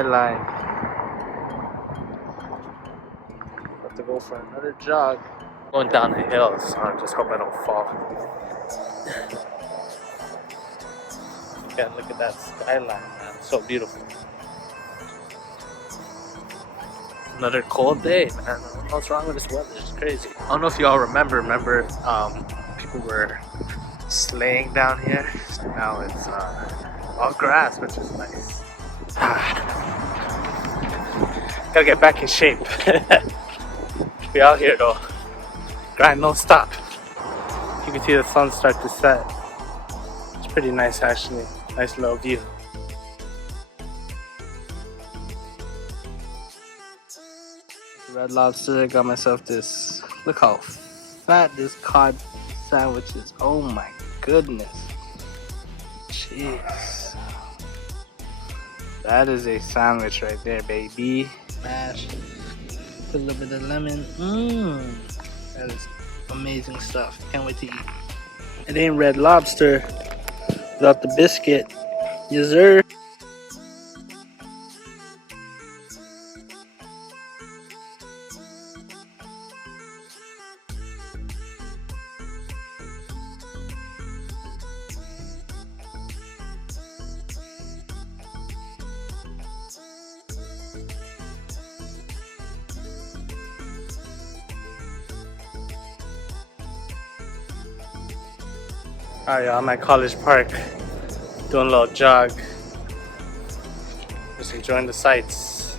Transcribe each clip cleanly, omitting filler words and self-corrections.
skyline. About to go for another jog. Going down the hill, so I just hope I don't fall. Again, look at that skyline, man. So beautiful. Another cold day, man. I don't know what's wrong with this weather. It's crazy. I don't know if y'all remember, people were sleighing down here. So now it's all grass, which is nice. Gotta get back in shape. We out here though. Grind non stop. You can see the sun start to set. It's pretty nice actually. Nice little view. Red Lobster, got myself this. Look how fat this cod sandwich is. Oh my goodness. Jeez. That is a sandwich right there, baby. Mash. Put a little bit of lemon. That is amazing stuff. Can't wait to eat. It ain't Red Lobster without the biscuit. Yes, sir. Alright, y'all, I'm at College Park doing a little jog. Just enjoying the sights.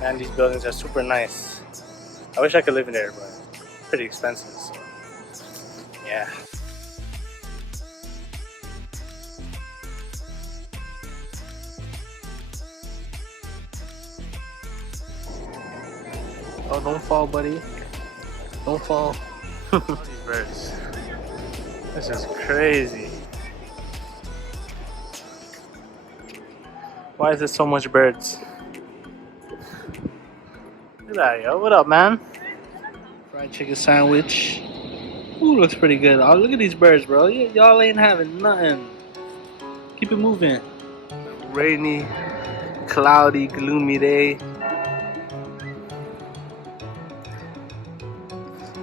Man, these buildings are super nice. I wish I could live in there, but it's pretty expensive, so yeah. Oh, don't fall, buddy. Don't fall. These birds. This is crazy. Why is there so much birds? Look at that, yo. What up, man? Fried chicken sandwich. Ooh, looks pretty good. Oh, look at these birds, bro. Y'all ain't having nothing. Keep it moving. Rainy, cloudy, gloomy day.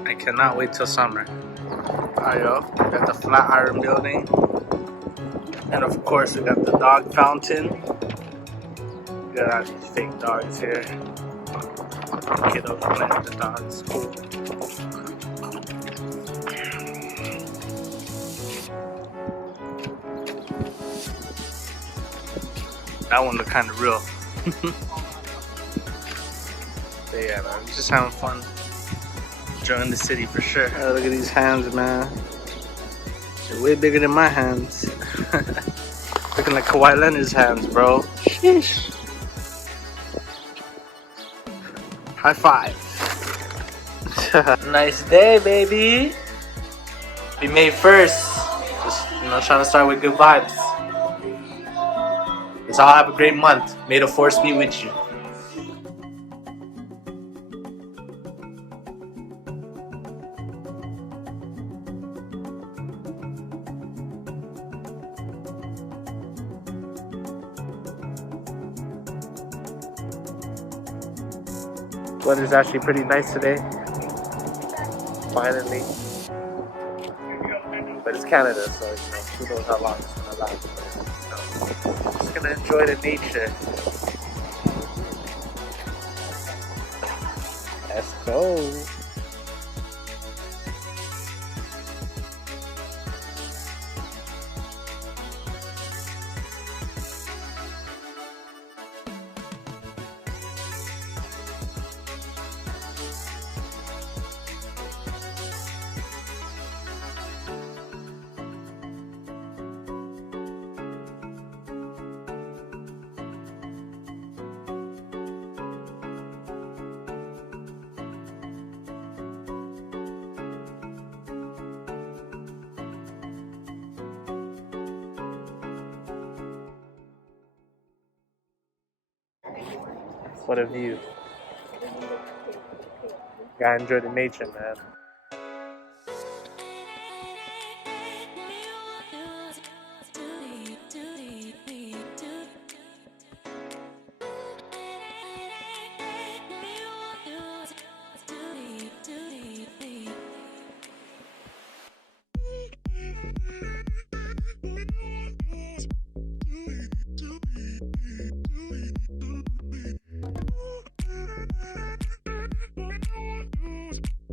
I cannot wait till summer. Alright, yo. We got the Flatiron Building. And of course, we got the dog fountain. We got all these fake dogs here. Kiddos playing with the dogs. Cool. That one looked kind of real. But yeah, man. Just having fun. Enjoying the city for sure. Oh, look at these hands, man. They're way bigger than my hands. Looking like Kawhi Leonard's hands, bro. Sheesh. High five. Nice day, baby. We May 1st. Just, trying to start with good vibes. Let's all have a great month. May the force be with you. Weather's actually pretty nice today. Finally. But it's Canada, so who knows how long it's gonna last. Just gonna enjoy the nature. Let's go. What a view. Gotta enjoy the nature, man.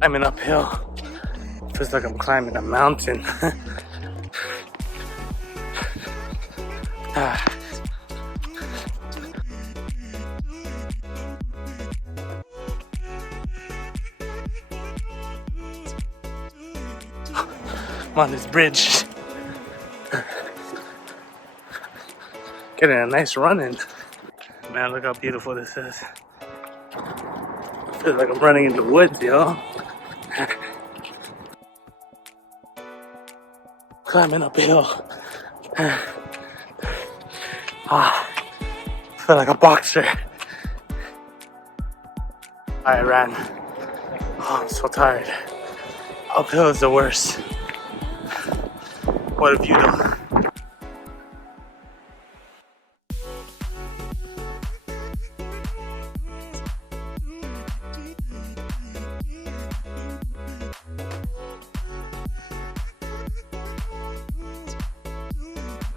Climbing uphill. Feels like I'm climbing a mountain. Ah. I'm on this bridge. Getting a nice run in. Man, look how beautiful this is. I feel like I'm running in the woods, yo. Climbing uphill. I feel like a boxer. I ran. Oh, I'm so tired. Uphill is the worst. What have you done?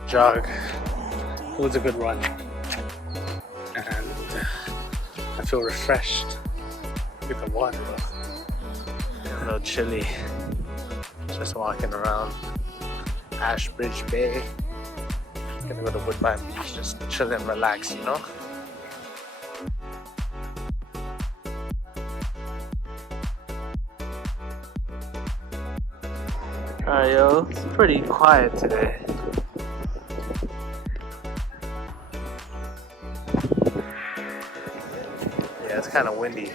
Jog. It was a good run. And I feel refreshed. Look at the water though. A little chilly. Just walking around Ashbridge Bay. Gonna go to Woodbine Beach, just chill and relax, you know? Alright, yo, it's pretty quiet today. Yeah, it's kind of windy.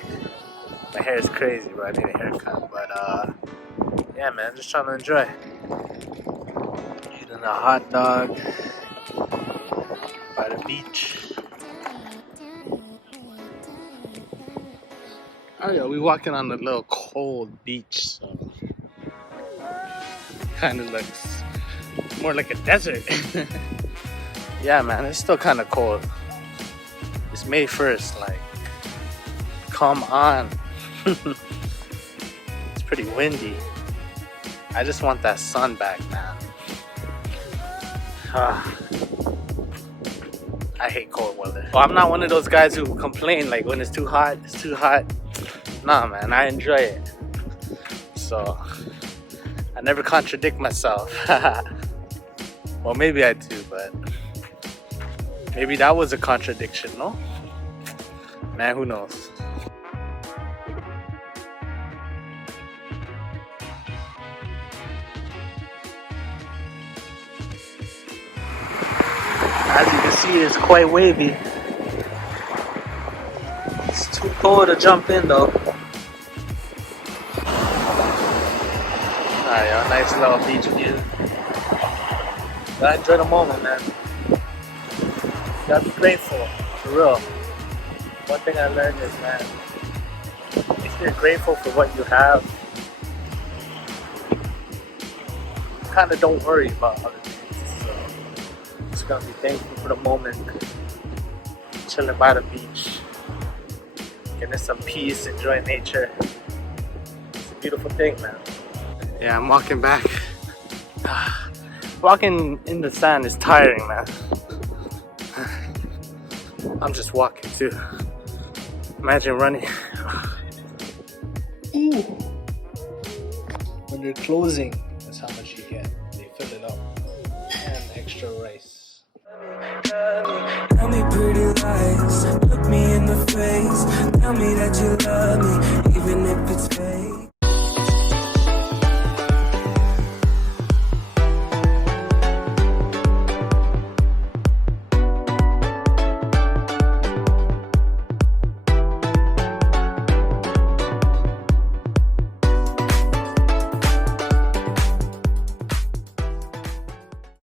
My hair is crazy, but I need a haircut. But yeah, man, just trying to enjoy. Eating a hot dog by the beach. Oh yeah, we walking on a little cold beach, so kind of looks more like a desert. Yeah, man, it's still kind of cold. It's May 1st, like, come on. It's pretty windy. I just want that sun back, man. I hate cold weather. Well, I'm not one of those guys who complain like when it's too hot, it's too hot. Nah, man, I enjoy it. So I never contradict myself. Well, maybe I do, but maybe that was a contradiction, no? Man, who knows? As you can see, it's quite wavy. It's too cold to jump in though. Alright, a nice little beach view. Gotta enjoy the moment, man. Gotta be grateful, for real. One thing I learned is, man, if you're grateful for what you have, you kind of don't worry about other things. So, just gotta be thankful for the moment. Chilling by the beach, getting some peace, enjoying nature. It's a beautiful thing, man. Yeah, I'm walking back. Walking in the sand is tiring, man. I'm just walking too. Imagine running. Ooh. When they're closing, that's how much you get. They fill it up. And extra rice. Tell me pretty lies, look me in the face. Tell me that you love me, even if it's